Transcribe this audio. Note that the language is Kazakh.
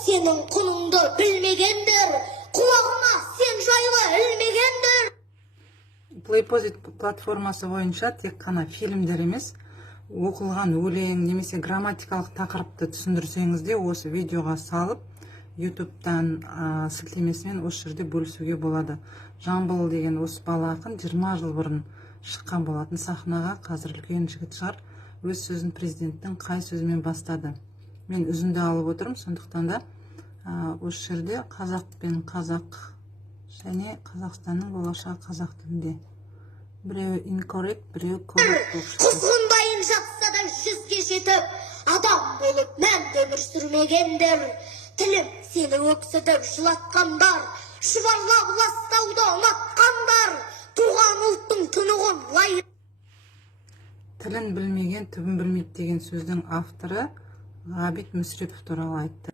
senin kunundu bilmegendir. Kulağına sen jaylı ilmegendir. Playposit платформасы боюнча тек қана фильмдер емес, оқылған өлең немесе грамматикалық тақырыпты түсіндірсеңіз де осы видеоға салып, YouTube-тан сілтемесімен осы жерде бөлісуге болады. Жамбыл деген осы бала ақын 20 жыл бұрын шыққан болатын сахнаға, қазір үлкен жігіт шығар, өз сөзін президенттің қай сөзімен бастады. Мен үзінді алып отырмын, сондықтан да осы жерде қазақ пен қазақ және Қазақстанның болашағы қазақ тілінде. Біреуі incorrect, біреуі correct болып шықты. Құзғындайын жатса да жүзге жетіп, адам болып мәнде өмір сүрмегендер. Тілім сені өксітіп жылатқандар, шұбарлап ластауды ұнатқандар, туған ұлттың тұнығын лай. Тілін білмеген түбін білмейді деген сөздің авторы Ғабит Мүсірепов туралы айтты.